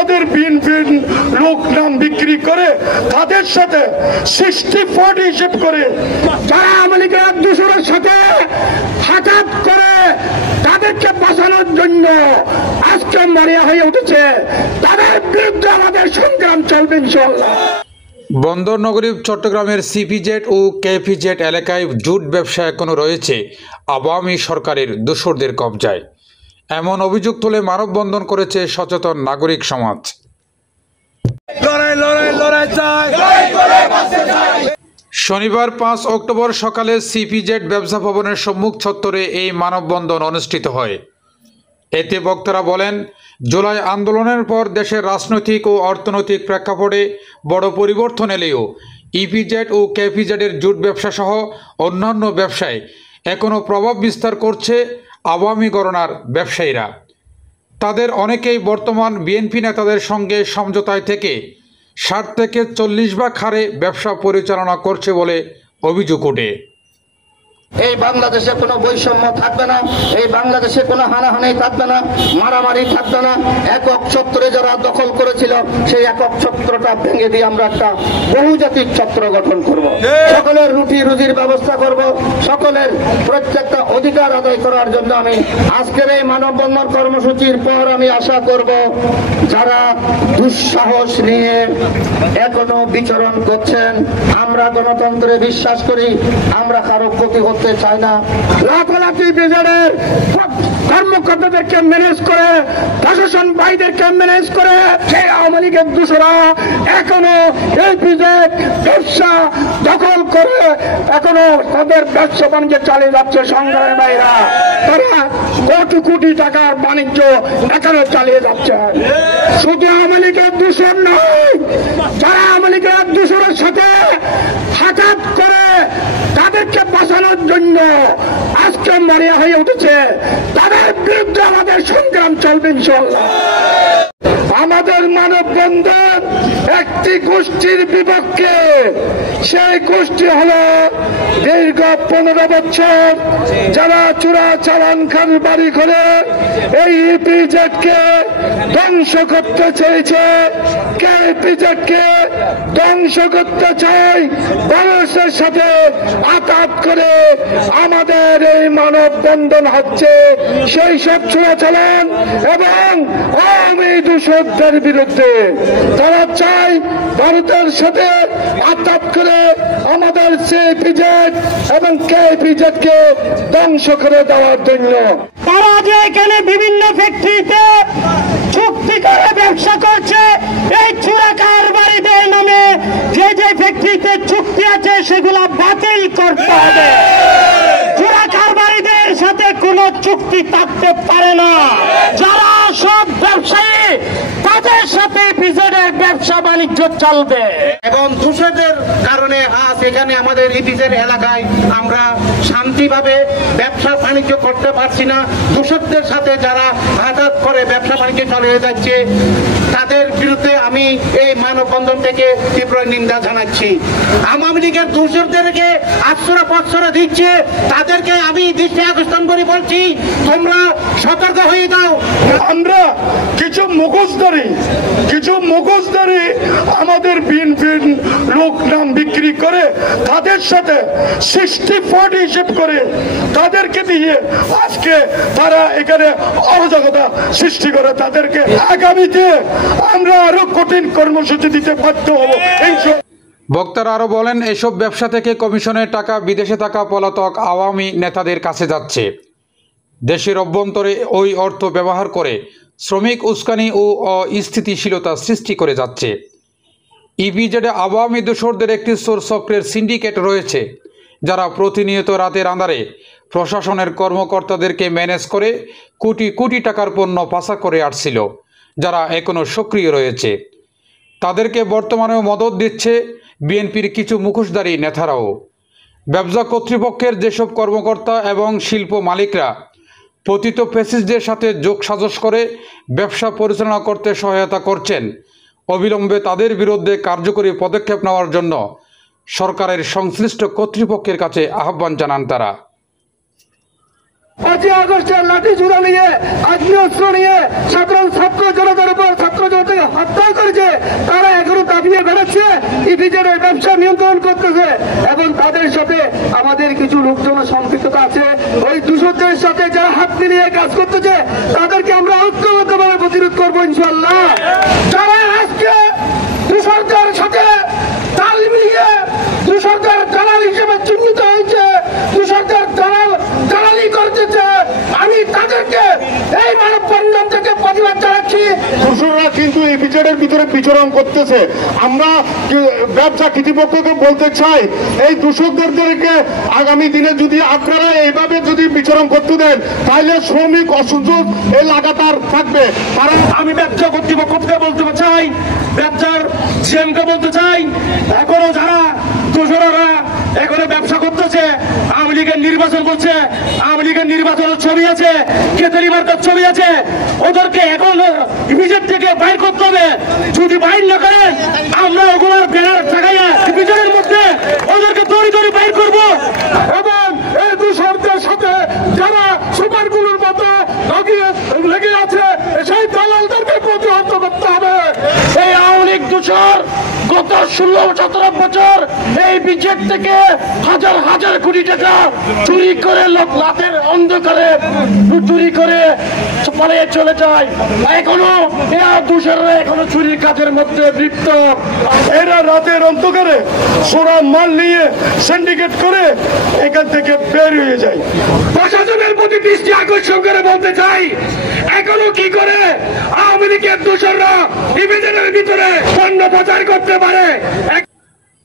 আমাদের বিএনপির লোক নাম বিক্রি করে তাদের সাথে 60-40 হিসেব করে যারা আওয়ামী লীগের এক দূষণের সাথে হাতাত করে তাদেরকে বাঁচানোর জন্য আজকে মরিয়া হয়ে উঠেছে, তাদের বিরুদ্ধে আমাদের সংগ্রাম চলবে ইনশাআল্লাহ। বন্দর নগরী চট্টগ্রামের সিপিজেড ও কেপিজেড এলাকায় জুট ব্যবসা এখনও রয়েছে আওয়ামী সরকারের দোসরদের কবজায়। এমন অভিযোগ তুলে মানববন্ধন করেছে সচেতন নাগরিক সমাজ। শনিবার 5 অক্টোবর সকালে সিপিজেড ব্যবসা ভবনের সম্মুখ চত্বরে এই মানববন্ধন অনুষ্ঠিত হয়। এতে বক্তারা বলেন, জুলাই আন্দোলনের পর দেশের রাজনৈতিক ও অর্থনৈতিক প্রেক্ষাপটে বড় পরিবর্তন এলেও ইপিজেড ও কেপিজেডের জুট ব্যবসা সহ অন্যান্য ব্যবসায় এখনও প্রভাব বিস্তার করছে আওয়ামী ঘরানার ব্যবসায়ীরা। তাদের অনেকেই বর্তমান বিএনপি নেতাদের সঙ্গে সমঝোতায় থেকে 60 থেকে 40 ভাগ হারে ব্যবসা পরিচালনা করছে বলে অভিযোগ ওঠে। এই বাংলাদেশে কোনো বৈষম্য থাকবে না, এই বাংলাদেশে কোনো হানাহানি থাকবে না, মারামারি থাকবে না। একক ছত্রে যারা দখল করেছিল সেই একক ছত্রটা ভেঙে দিয়ে আমরা একটা বহুজাতিক ছত্র গঠন করব। সকলের রুটি রুজির ব্যবস্থা করব, সকলের প্রত্যেকটা অধিকার আদায় করার জন্য আমি আজকের এই মানববন্ধন কর্মসূচির পর আমি আশা করব যারা দুঃসাহস নিয়ে এখনো বিচরণ করছেন, আমরা গণতন্ত্রে বিশ্বাস করি, আমরা কারো ক্ষতি করতে চাই না। লাফালাফি বিজেডির কর্মকর্তাদেরকে ম্যানেজ করে, প্রশাসন ভাইদেরকে ম্যানেজ করে সেই আওয়ামী লীগের দোষরা এখনো এই বিজেড ব্যবসা দখল করে এখনো তাদের ব্যবসা বাণিজ্য চালিয়ে যাচ্ছে। সংগ্রামের ভাইরা, তারা কোটি কোটি টাকার বাণিজ্য এখনো চালিয়ে যাচ্ছে। শুধু আওয়ামী লীগের দূষণ নয়, যারা আওয়ামী লীগের দূষণের সাথে হাতাত করে তাদেরকে বাঁচানোর জন্য আজকে মরিয়া হয়ে উঠেছে, তাদের বিরুদ্ধে আমাদের সংগ্রাম চলবে ইনশাআল্লাহ। আমাদের মানববন্ধন একটি গোষ্ঠীর বিপক্ষে, সেই গোষ্ঠী হলো দীর্ঘ 15 বছর যারা চোরা চালান খান বাড়ি করে এই ইপিজেডকে ধ্বংস করতে চেয়েছে, কেপিজেডকে ধ্বংস করতে চাই। মানুষের সাথে আঘাত করে আমাদের এই মানববন্ধন হচ্ছে সেই সব চোরা চালান এবং আওয়ামী দূষকদের বিরুদ্ধে। তারা চায় ভারতের সাথে আঘাত করে আমাদের সিপিজেড এবং কেপিজেডকে ধ্বংস করে দেওয়ার জন্য। তারা যে এখানে বিভিন্ন ফ্যাক্টরিতে চুক্তি করে ব্যবসা করছে, এই চোরা কারবারিদের নামে যে যে ফ্যাক্টরিতে চুক্তি আছে সেগুলো বাতিল করতে হবে। চোরা কারবারিদের সাথে কোনো চুক্তি থাকতে পারে না। যারা সব ব্যবসায়ী তাদের সাথে বিজেডির ব্যবসা বাণিজ্য চলবে এবং দূষণের কারণে আজ এখানে আমাদের ইপিজেড এলাকায় আমরা শান্তিভাবে ব্যবসা বাণিজ্য করতে পারছি না। দূষকদের সাথে যারা আঘাত করে ব্যবসা বাণিজ্য চালিয়ে যাচ্ছে তাদের বিরুদ্ধে আমি এই মানববন্ধন থেকে তীব্র নিন্দা জানাচ্ছি। আওয়ামী লীগের দূষকদেরকে আশ্রয় প্রশ্রয় দিচ্ছে, তাদেরকে আমি দৃষ্টি আকর্ষণ করে বলছি, তোমরা সতর্ক হয়ে যাও। আমরা কিছু মুখোশধারী আমাদের বিএনপির লোক নাম বিক্রি করে তাদের সাথে 60-40 হিসেব করে তাদেরকে দিয়ে আজকে তারা এখানে অরাজকতা সৃষ্টি করে। তাদেরকে আগামীতে আমরা আরো কঠিন কর্মসূচি দিতে বাধ্য হব। বক্তারা আরও বলেন, এসব ব্যবসা থেকে কমিশনের টাকা বিদেশে থাকা পলাতক আওয়ামী নেতাদের কাছে যাচ্ছে। দেশের অভ্যন্তরে ওই অর্থ ব্যবহার করে শ্রমিক উস্কানি ও অস্থিতিশীলতা সৃষ্টি করে যাচ্ছে। ইপিজেডে আওয়ামী দোসরদের একটি চোর চক্রের সিন্ডিকেট রয়েছে, যারা প্রতিনিয়ত রাতের আঁধারে প্রশাসনের কর্মকর্তাদেরকে ম্যানেজ করে কোটি কোটি টাকার পণ্য পাচার করে আসছিল, যারা এখনও সক্রিয় রয়েছে। তাদেরকে বর্তমানেও মদত দিচ্ছে বিএনপির কিছু মুখোশধারী নেতারাও। ব্যবসা কর্তৃপক্ষের যেসব কর্মকর্তা এবং শিল্প মালিকরা পতিত ফ্যাসিস্টদের সাথে যোগসাজশ করে ব্যবসা পরিচালনা করতে সহায়তা করছেন, অবিলম্বে তাদের বিরুদ্ধে কার্যকরী পদক্ষেপ নেওয়ার জন্য সরকারের সংশ্লিষ্ট কর্তৃপক্ষের কাছে আহ্বান জানান তারা। 5 আগস্টের লাঠি জুড়া নিয়ে, আগ্নেয়াস্ত্র নিয়ে সাধারণ ছাত্র জনতার উপর ছাত্র জনতাকে ইপিজেডের ব্যবসা নিয়ন্ত্রণ করতেছে এবং তাদের সাথে আমাদের কিছু লোকজন সম্পৃক্ততা আছে। ওই দূষকদের সাথে যারা হাত মিলিয়ে কাজ করতেছে তাদেরকে আমরা ঐক্যবদ্ধভাবে প্রতিরোধ করবো ইনশাল্লাহ। যারা আজকে দূষকদের সাথে তাল মিলিয়ে দূষকদের দালাল হিসেবে চিহ্নিত হয়েছে, দূষকদের দালালি করতেছে, আমি তাদেরকে এই মানববন্ধন থেকে প্রতিবাদ জানাচ্ছি। দূষণরা কিন্তু ইপিজেডের ভিতরে বিচরণ করতেছে। আমরা ব্যবসা কর্তৃপক্ষকে বলতে চাই, এই দূষকদেরকে আগামী দিনে যদি আপনারা এইভাবে যদি বিচরণ করতে দেন তাহলে শ্রমিক অসুযোগ এই লাগাতার থাকবে। কারণ আমি ব্যবসা কর্তৃপক্ষকে বলতে চাই, ব্যবসার জিএমকে বলতে চাই, এখনো যারা দূষণরা এখনো ব্যবসা করতেছে, আওয়ামী লীগের নির্বাচন করছে, আওয়ামী লীগের নির্বাচনের ছবি আছে, কেতালি মার্কার ছবি আছে, ওদেরকে এখন ইপিজেড থেকে বাইর করতে হবে। যদি বাইর না করেন আমরা ওগুলোর ব্যানার ঠেকাইয়া ইপিজেডের মধ্যে ওদেরকে দড়ি দড়ি বাইর করবো এবং এই দূষণদের সাথে যারা সুপারগুলোর মতো লেগে আছে সেই দালালদেরকে প্রতিহত করতে হবে। এই আওয়ামী লীগ দূষণ গত 16-17 বছর এই বিজেপ থেকে হাজার হাজার কোটি টাকা চুরি করে রাতের অন্ধকারে চুরি করে পালিয়ে চলে যায়। এখনো দূষণরা এখনো চুরির কাজের মধ্যে লিপ্ত। এরা রাতের অন্ধকারে সোনা মাল নিয়ে সিন্ডিকেট করে এখান থেকে বের হয়ে যায়। প্রশাসনের প্রতি দৃষ্টি আকর্ষণ করে বলতে চাই, এখনো কি করে আওয়ামী লীগের দূষণরা ইপিজেডের ভিতরে পণ্য প্রচার করতে পারে।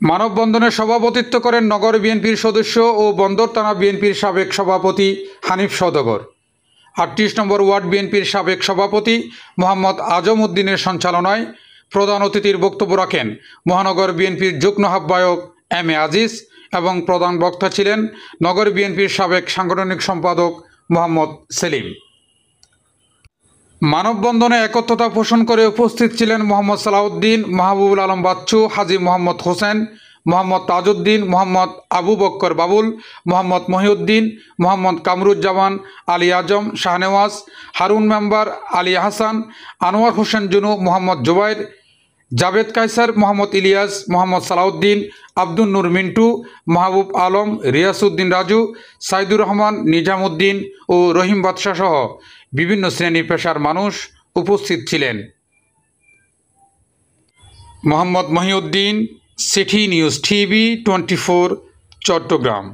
মানববন্ধনে সভাপতিত্ব করেন নগর বিএনপির সদস্য ও বন্দর থানা বিএনপির সাবেক সভাপতি হানিফ সওদাগর। 38 নম্বর ওয়ার্ড বিএনপির সাবেক সভাপতি মোহাম্মদ আজম উদ্দিনের সঞ্চালনায় প্রধান অতিথির বক্তব্য রাখেন মহানগর বিএনপির যুগ্ম আহ্বায়ক এম এ আজিজ এবং প্রধান বক্তা ছিলেন নগর বিএনপির সাবেক সাংগঠনিক সম্পাদক মোহাম্মদ সেলিম। মানববন্ধনে একত্রতা পোষণ করে উপস্থিত ছিলেন মোহাম্মদ সালাউদ্দিন, মাহবুবুল আলম বাচ্চু, হাজী মোহাম্মদ হোসেন, মোহাম্মদ তাজউদ্দিন, মোহাম্মদ আবু বক্কর বাবুল, মোহাম্মদ মহিউদ্দিন, মোহাম্মদ কামরুজ্জামান, আলী আজম, শাহনেওয়াজ, হারুন মেম্বার, আলী হাসান, আনোয়ার হোসেন জুনু, মোহাম্মদ জুবাইর, জাভেদ কায়সার, মোহাম্মদ ইলিয়াস, মোহাম্মদ সালাউদ্দিন, আব্দুল নূর মিন্টু, মাহবুব আলম, রিয়াসউদ্দিন রাজু, সাইদুর রহমান, নিজামউদ্দিন ও রহিম বাদশাহ সহ বিভিন্ন শ্রেণী পেশার মানুষ উপস্থিত ছিলেন। Mohammad Mohiuddin, city news TV 24, Chittagong.